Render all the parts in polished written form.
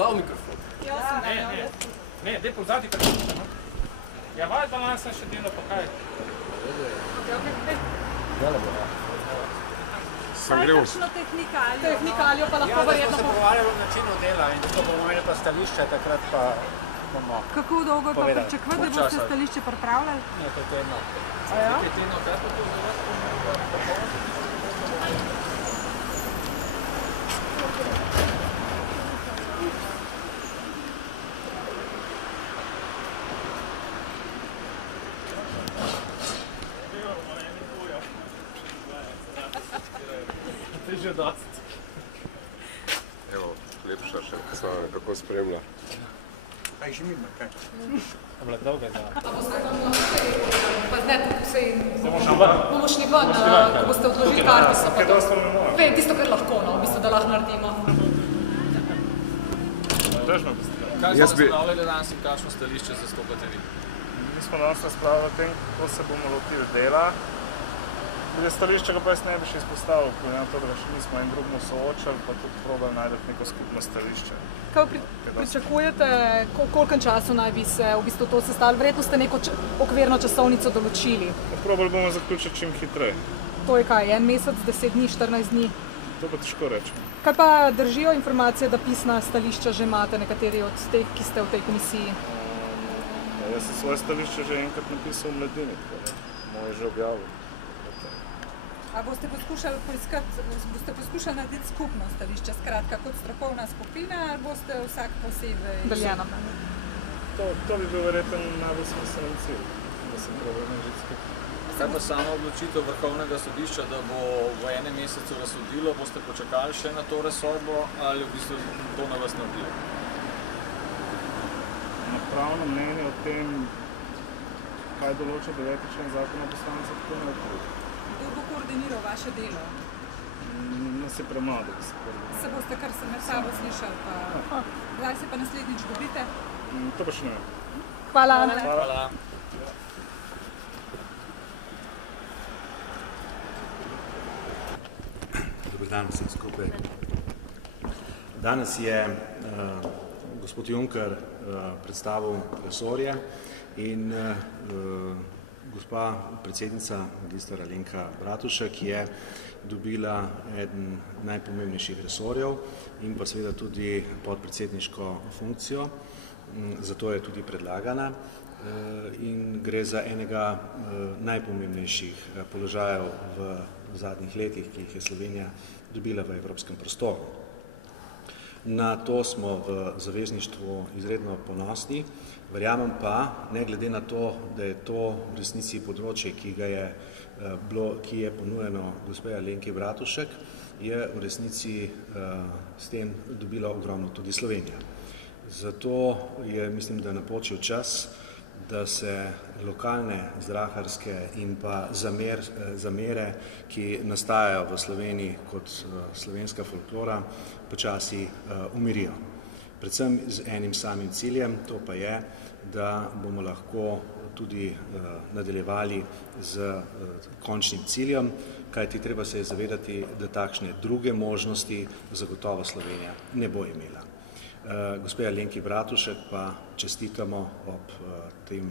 Prižigal mikrofon. Ne, daj povzati kar še. Ja, vaj balansa še delo, pa kaj? Kaj kakšno tehnikalijo pa lahko verjetno... Ja, smo se pogovarjali o načinu dela in ko bomo imeli pa stališče, takrat pa bomo povedali. Kako dolgo pa pričakujete, da boste stališče pripravljali? Nekaj tednov. A ja? Nekaj tednov, kaj pa to za vas pomeni? Že dost. Evo, lepša še, ko se nekako spremlja. Kaj že mimo, kaj? Je bila dolga za... Pa zdaj, bomo šli ven, ko boste odložili kartico. Kaj dosto ne moramo? Ve, tisto, kar lahko, no, v bistvu, da lahko naredimo. Držno bi ste. Kaj smo razpravljali danes in kakšno stališče zastopate vi? Mi smo danes razpravljali o tem, kako se bomo lotili dela. Glede stališča ga pa jaz ne bi še izpostavil, glede na to, da ga še nismo en drugmu soočali, pa tudi probali najti neko skupno stališče. Kaj pričakujete, koliko času naj bi se v bistvu to sestali? Verjetno ste neko okvirno časovnico določili. Probali bomo zaključiti čim hitreje. To je kaj, 1 mesec, 10 dni, 14 dni? To pa težko reči. Kaj pa držijo informacije, da pisna stališča že imate nekateri od teh, ki ste v tej komisiji? Jaz sem svoje stališče že enkrat napisal v Mladini, moje že objavil. A boste poskušali narediti skupno stališče, skratka kot strokovna skupina, ali boste vsak posebej? Deljeno. To bi bil verjetno najbolj smiseln cilj, da se probali narediti skupno. Kaj pa sama odločitev Vrhovnega sodišča, da bo v enem mesecu razsodilo, boste počakali še na to razsodbo ali v bistvu to na vas naredilo? Na pravno mnenje o tem, kaj določa 9. člen zakona o poslancih, to ne odkrije. Kdo bo koordiniral vaše delo? Nas je premalo, da bi se koordiniral. Se boste kar se med sabo slišali, pa kdaj se pa naslednjič dobite? To pa še ne vem. Hvala. Hvala. Dobar dan vsem skupaj. Danes je gospod Juncker predstavil resorje in gospa predsednica magistra Alenka Bratušek je dobila eden najpomembnejših resorjev in pa seveda tudi podpredsedniško funkcijo, zato je tudi predlagana in gre za enega najpomembnejših položajev v zadnjih letih, ki jih je Slovenija dobila v evropskem prostoru. Na to smo v zavezništvu izredno ponosni, verjamem pa, ne glede na to, da je to v resnici področje, ki je ponujeno gospe Alenki Bratušek, je v resnici s tem dobila ogromno tudi Slovenija. Zato je, mislim, da napočil čas, da se lokalne zdraharske in pa zamere, ki nastajajo v Sloveniji kot slovenska folklora, počasi umirijo. Predvsem z enim samim ciljem, to pa je, da bomo lahko tudi nadaljevali z končnim ciljem, kajti treba se je zavedati, da takšne druge možnosti zagotovo Slovenija ne bo imela. Gospe Alenki Bratušek pa čestitamo ob tem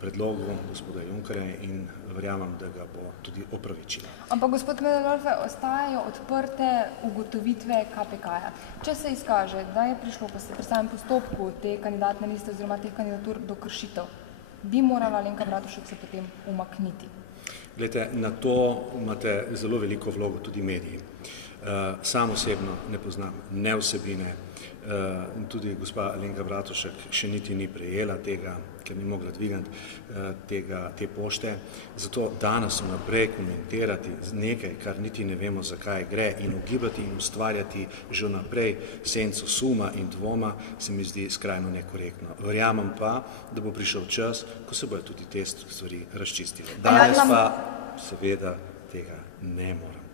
predlogu gospoda Junckerja in verjamem, da ga bo tudi opravičila. Ampak gospod Möderndorfer, ostajajo odprte ugotovitve KPK-ja. Če se izkaže, da je prišlo pri samem postopku te kandidatne liste oziroma teh kandidatur do kršitev, bi morala Alenka Bratušek se potem umakniti? Glejte, na to imate zelo veliko vlogo tudi mediji. Sam osebno ne poznam ne vsebine, tudi gospa Alenka Bratušek še niti ni prejela tega, ker ni mogla dvigniti te pošte. Zato danes vnaprej komentirati nekaj, kar niti ne vemo, zakaj gre, in ugibati in ustvarjati že vnaprej senco suma in dvoma, se mi zdi skrajno nekorektno. Verjamem pa, da bo prišel čas, ko se bodo tudi te stvari razčistile. Danes pa seveda tega ne moram.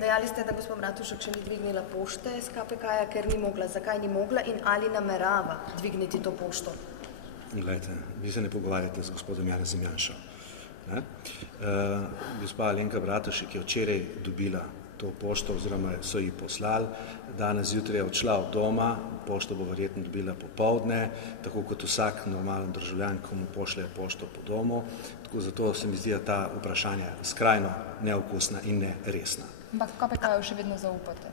Dejali ste, da gospod Bratušek še ni dvignila pošte iz KPK-ja, ker ni mogla. Zakaj ni mogla in ali namerava dvigniti to pošto? Glejte, vi se ne pogovarjate z gospodom Janezom Janšo. Gospa Alenka Bratušek je včeraj dobila to pošto oziroma so ji poslali. Danes zjutraj je odšla od doma, pošto bo verjetno dobila popoldne, tako kot vsak normalen državljan, ko mu pošlje pošto po domu. Tako zato se mi zdi, da ta vprašanja skrajno neokusna in neresna. Ampak KPK-ju še vedno zaupate?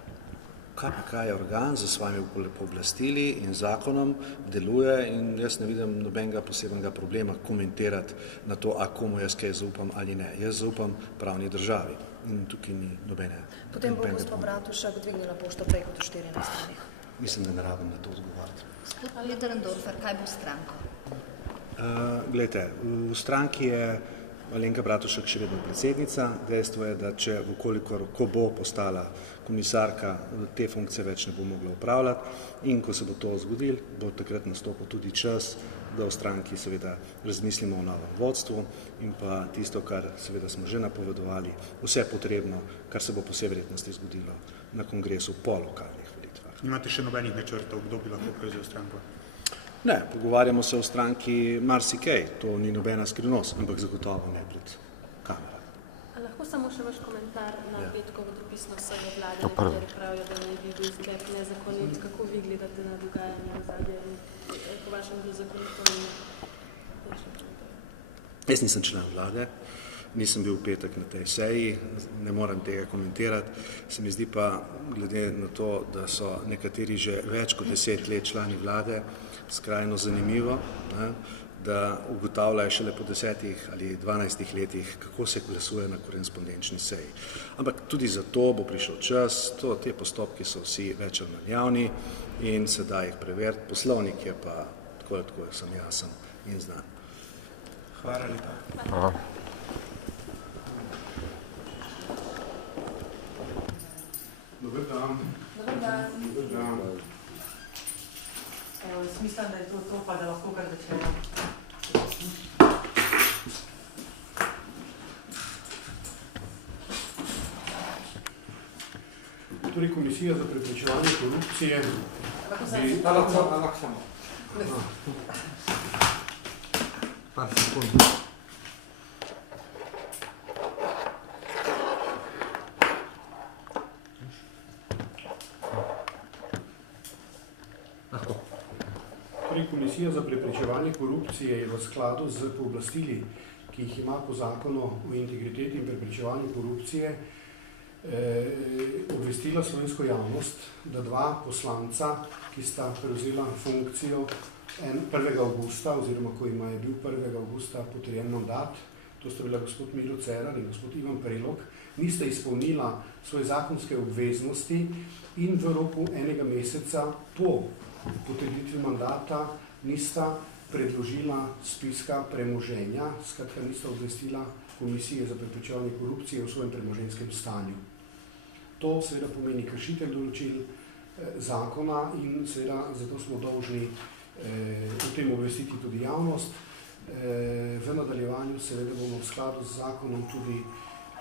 KPK je organ za svojimi pooblastili in zakonom deluje in jaz ne vidim nobenega posebnega problema komentirati na to, a komu jaz kaj zaupam ali ne. Jaz zaupam pravni državi in tukaj ni nobene. Potem bo gospod Bratušek dvignila pošto prej kot v 14 dneh. Mislim, da ne rabim na to odgovarjati. Gospod Lederendorfer, kaj bo s stranko? Glejte, v stranki je Alenka Bratušek še vedno predsednica. Dejstvo je, da če ko bo postala komisarka, te funkcije več ne bo mogla upravljati in ko se bo to zgodilo, bo takrat nastopil tudi čas, da v stranki seveda razmislimo o novem vodstvu in pa tisto, kar seveda smo že napovedovali, vse potrebno, kar se bo po vsej verjetnosti zgodilo na kongresu po lokalnih volitvah. Imate še nobenih načrtov, kdo bi lahko prevzel stranko? Ne, pogovarjamo se o stranki marsikaj, to ni nobena skrivnost, ampak zagotovo ne pred kamero. Lahko samo še vaš komentar na petkovo dopisno sejo vlade, nekateri pravijo, da naj bi bil sklep nezakonit. Kako vi gledate na dogajanje v zadnje in po vašem bil zakonito? Jaz nisem član vlade, nisem bil v petek na tej seji, ne moram tega komentirati. Se mi zdi pa, glede na to, da so nekateri že več kot 10 let člani vlade, skrajno zanimivo, da ugotavljajo šele po 10 ali 12 letih, kako se glasuje na korespondenčni seji. Ampak tudi za to bo prišel čas, te postopki so vsi več ali manj javni in se da jih preveriti. Poslovnik je pa tako sem jasen in znan. Hvala lepa. Dober dan. Dober dan. Dober dan. Mislim, da je to pa, da lahko kar začnemo. Torej, Komisija za preprečevanje korupcije bi... Lahko samo. Par sekund. Komisija za preprečevanje korupcije je v skladu z pooblastili, ki jih ima po zakonu o integriteti in preprečevanju korupcije, obvestila slovensko javnost, da dva poslanca, ki sta prevzela funkcijo 1. avgusta, oziroma ko ima je bil 1. avgusta potrjen mandat, to sta bila gospod Miro Cerar in gospod Ivan Prelog, nista izpolnila svoje zakonske obveznosti in v roku 1 meseca po potrditvi mandata nista predložila spiska premoženja, skratka nista obvestila Komisije za preprečevanje korupcije o svojem premoženskem stanju. To seveda pomeni kršitev določil zakona in seveda zato smo dolžni o tem obvestiti tudi javnost. V nadaljevanju seveda bomo v skladu z zakonom tudi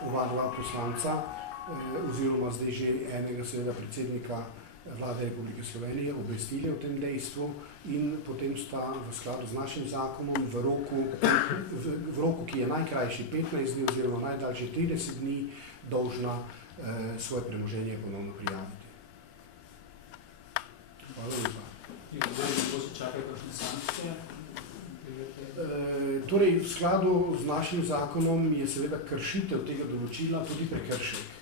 oba dva poslanca oziroma zdaj že enega seveda predsednika Vlade Republike Slovenije obvestili o tem dejstvu in potem sta v skladu z našim zakonom v roku, ki je najkrajši 15 dni oziroma najdaljši 30 dni, dolžna svoje premoženje ponovno prijaviti. Hvala lepa. Torej, v skladu z našim zakonom je seveda kršitev tega določila tudi prekršek.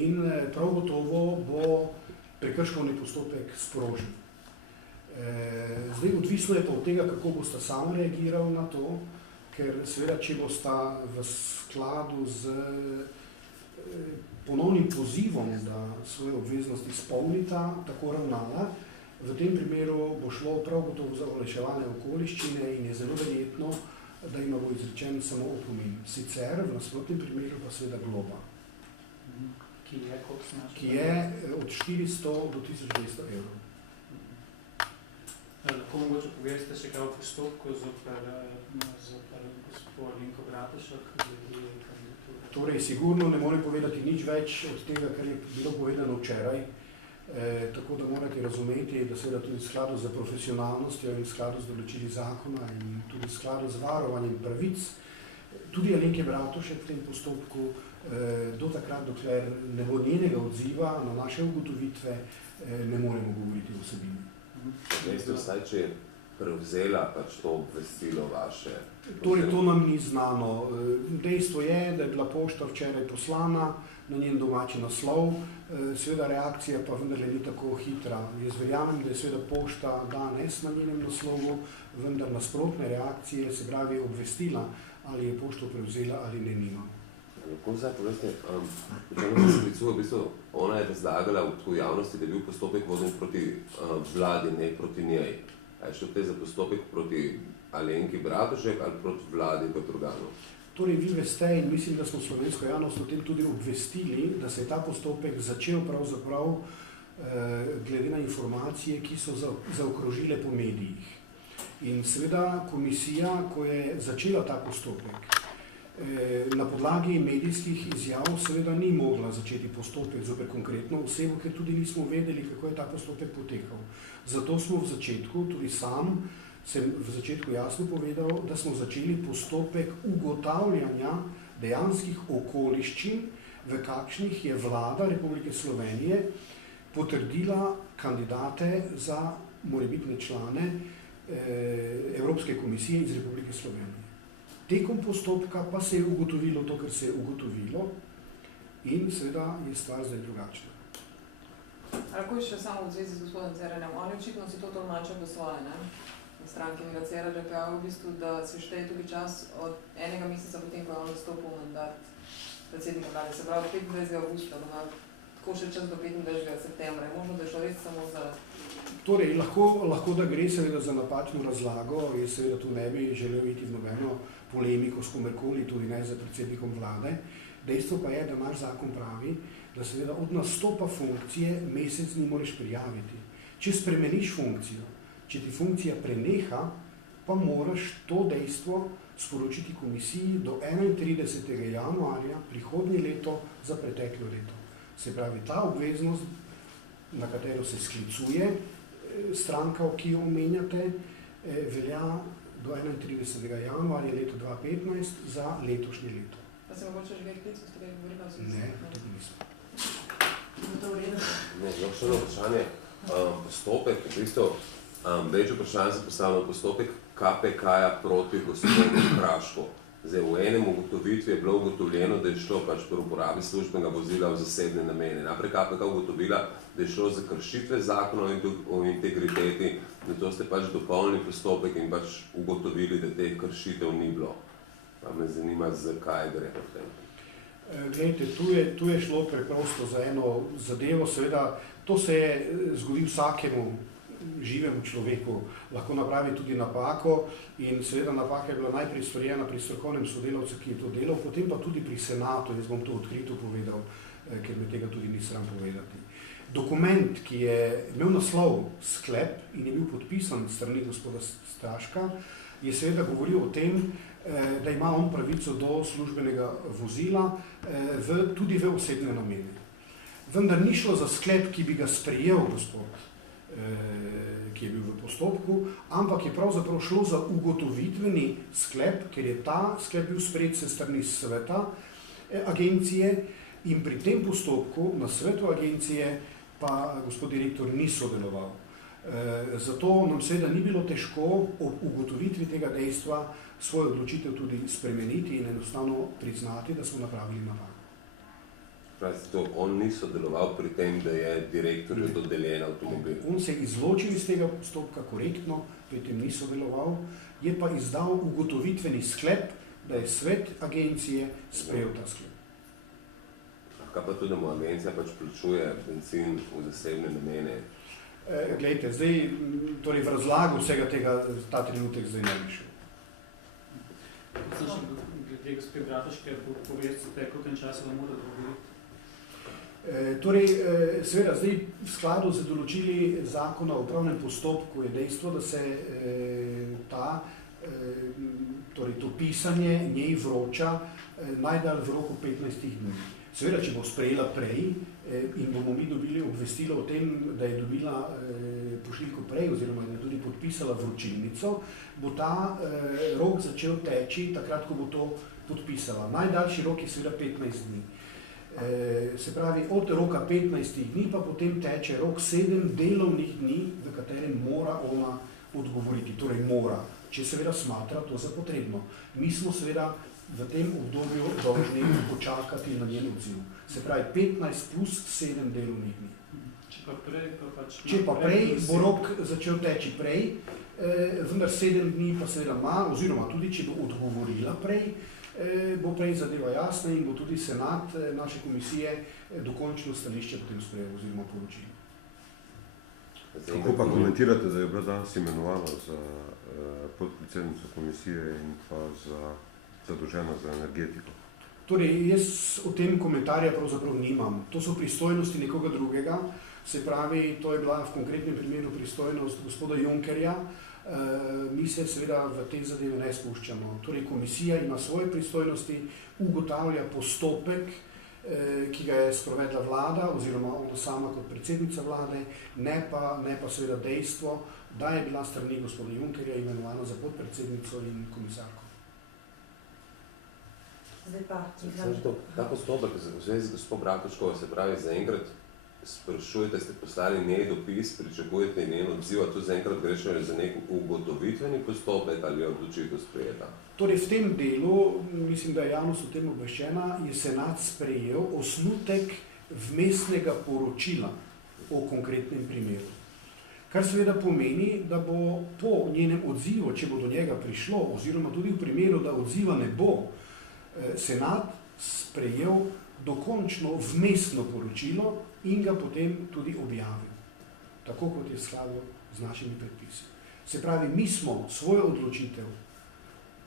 In prav gotovo bo prekrškovni postopek sprožen. Zdaj, odvisno je pa od tega, kako bosta sama reagirala na to, ker seveda, če bosta v skladu z ponovnim pozivom, da svoje obveznosti izpolnita, tako ravnala, v tem primeru bo šlo prav gotovo za olajševalne okoliščine in je zelo verjetno, da ima bo izrečen samo opomin. Sicer v nasprotnem primeru pa seveda globa, ki je od 400 do 1200 evrov. Lahko mogoče poveste še kaj o postopku zoper gospod Alenko Bratušek? Torej, sigurno ne morem povedati nič več od tega, kar je bilo povedano včeraj, tako da morate razumeti, da seveda tudi v skladu z profesionalnostjo in v skladu z določili zakona in tudi v skladu z varovanjem pravic, tudi Alenke Bratušek v tem postopku Do takrat, dokler ne bo njenega odziva na naše ugotovitve, ne moremo govoriti o vsebini. Veste vsaj, če je prevzela pač to obvestilo vaše? Torej, to nam ni znano. Dejstvo je, da je bila pošta včeraj poslana na njen domači naslov, seveda reakcija pa vendarle ni tako hitra. Jaz verjamem, da je seveda pošta danes na njenem naslovu, vendar nasprotne reakcije, se pravi obvestila, ali je pošto prevzela ali ne, nima. Lahko zdaj poveste, v sklicu, v bistvu, ona je razlagala v javnosti, da je bil postopek voden proti vladi, ne proti njej. A je šlo te za postopek proti Alenki Bratušek ali proti vladi kot organu? Torej, vi veste in mislim, da smo slovensko javnost o tem tudi obvestili, da se je ta postopek začel pravzaprav glede na informacije, ki so zaokrožile po medijih. In seveda komisija, ko je začela ta postopek, na podlagi medijskih izjav seveda ni mogla začeti postopek zoper konkretno osebo, ker tudi nismo vedeli, kako je ta postopek potekal. Zato smo v začetku, tudi sam sem v začetku jasno povedal, da smo začeli postopek ugotavljanja dejanskih okoliščin, v kakšnih je vlada Republike Slovenije potrdila kandidate za morebitne člane Evropske komisije iz Republike Slovenije. Tekom postopka pa se je ugotovilo to, kar se je ugotovilo in seveda je stvar zdaj drugačna. Lahko še samo v zvezi z gospodom Cerarjem. Oni očitno si to tolmačijo po svoje, ne? Stranki Mira Cerarja pa v bistvu, da se šteje tudi čas od enega meseca potem, ko je on odstopil mandat predsednika vlade. Se pravi, 25. avgusta, da ima tako še čas do 25. septembra. Je možno, da je šlo res samo za... Torej, lahko da gre seveda za napačno razlago, jaz seveda tu ne bi želel iti v nobeno polemiko s komerkoli, tudi ne za predsednikom vlade. Dejstvo pa je, da naš zakon pravi, da seveda od nastopa funkcije mesec dni moraš prijaviti. Če spremeniš funkcijo, če ti funkcija preneha, pa moraš to dejstvo sporočiti komisiji do 31. januarja prihodnje leto za preteklo leto. Se pravi, ta obveznost, na katero se sklicuje stranka, ki jo omenjate, velja do 31. januarja leta 2015 za letošnje leto. Pa se mogoče že kaj klic, ko ste ga govorili o Ne, tako nismo. Ne, še eno vprašanje. Postopek, v bistvu, več vprašanje se postavljamo postopek KPK-ja proti gospodinu Krašku. Zdaj, v enem ugotovitvi je bilo ugotovljeno, da je šlo pač pri uporabi službenega vozila v zasebne namene. Naprej KPK ugotovila, da je šlo za kršitve zakona o integriteti, da to ste pač dopolnili postopek in pač ugotovili, da teh kršitev ni bilo. Pa me zanima, zakaj gre v tem. Glejte, tu je šlo preprosto za eno zadevo, seveda to se je zgodi vsakemu živemu človeku, lahko napravi tudi napako in seveda napaka je bila najprej storjena pri strokovnem sodelavcu, ki je to delal, potem pa tudi pri senatu, jaz bom to odkrito povedal, ker me tega tudi ni sram povedati. Dokument, ki je imel naslov sklep in je bil podpisan strani gospoda Straška, je seveda govoril o tem, da ima on pravico do službenega vozila tudi v osebne namene. Vendar ni šlo za sklep, ki bi ga sprejel gospod, ki je bil v postopku, ampak je pravzaprav šlo za ugotovitveni sklep, ker je ta sklep bil sprejet se strani sveta agencije in pri tem postopku na svetu agencije pa gospod direktor ni sodeloval. Zato nam seveda ni bilo težko ob ugotovitvi tega dejstva svojo odločitev tudi spremeniti in enostavno priznati, da smo napravili napako. To on ni sodeloval pri tem, da je direktorju dodeljen avtomobil? On se je izločil iz tega postopka korektno, pri tem ni sodeloval, je pa izdal ugotovitveni sklep, da je svet agencije sprejel ta sklep. Kaj pa tudi, da mu agencija pač plačuje bencin v zasebne namene? Glejte, zdaj, torej v razlagu vsega tega ta trenutek zdaj ne bi šel. Glede gospe Bratuške, poveste, koliko časa vam mora dogovoriti? Torej, seveda, zdaj v skladu z določili zakona o upravnem postopku je dejstvo, da se torej to pisanje njej vroča najdalj v roku 15 dni. Seveda, če bo sprejela prej in bomo mi dobili obvestilo o tem, da je dobila pošiljko prej oziroma da je tudi podpisala vročilnico, bo ta rok začel teči takrat, ko bo to podpisala. Najdaljši rok je seveda 15 dni. Se pravi, od roka 15 dni pa potem teče rok 7 delovnih dni, v katerem mora ona odgovoriti. Torej mora, če seveda smatra to za potrebno. Mi smo seveda v tem obdobju dolžni počakati na njen odziv. Se pravi, 15 plus 7 delovnih dni. Če pa prej, bo rok začel teči prej, vendar 7 dni pa seveda ima, oziroma tudi, če bo odgovorila prej, bo prej zadeva jasna in bo tudi senat naše komisije dokončno stališče potem sprejel oziroma poročil. Kako pa komentirate, da je bila danes imenovana za podpredsednico komisije in pa zadolžena za energetiko? Torej, jaz o tem komentarja pravzaprav nimam. To so pristojnosti nekoga drugega, se pravi, to je bila v konkretnem primeru pristojnost gospoda Junckerja. Mi se seveda v te zadeve ne spuščamo. Torej, komisija ima svoje pristojnosti, ugotavlja postopek, ki ga je sprovedla vlada oziroma ona sama kot predsednica vlade, ne pa seveda dejstvo, da je bila strani gospoda Junckerja imenovana za podpredsednico in komisarko. Zdaj pa... Ta postopek v zvezi z gospod Bratuškovo, se pravi, zaenkrat sprašujete, ste poslali njej dopis, pričakujete njen odziv, a tu zaenkrat gre še za nek ugotovitveni postopek ali je odločitev sprejeta? Torej, v tem delu, mislim, da je javnost o tem obveščena, je senat sprejel osnutek vmesnega poročila o konkretnem primeru. Kar seveda pomeni, da bo po njenem odzivu, če bo do njega prišlo, oziroma tudi v primeru, da odziva ne bo, senat sprejel dokončno vmesno poročilo in ga potem tudi objavil, tako kot je v skladu z našimi predpisi. Se pravi, mi smo svojo odločitev,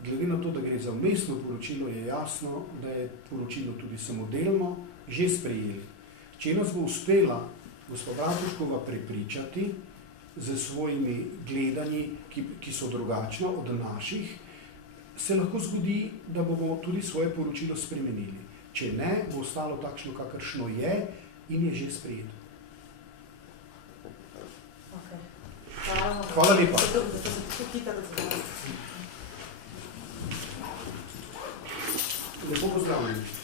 glede na to, da gre za vmesno poročilo, je jasno, da je poročilo tudi samodelno že sprejeli. Če nas bo uspela gospod Bratuškova prepričati z svojimi gledanji, ki so drugačna od naših, se lahko zgodi, da bomo tudi svoje poročilo spremenili. Če ne, bo ostalo takšno, kakršno je in je že sprejeto. Hvala lepa. Lepo pozdravljeni.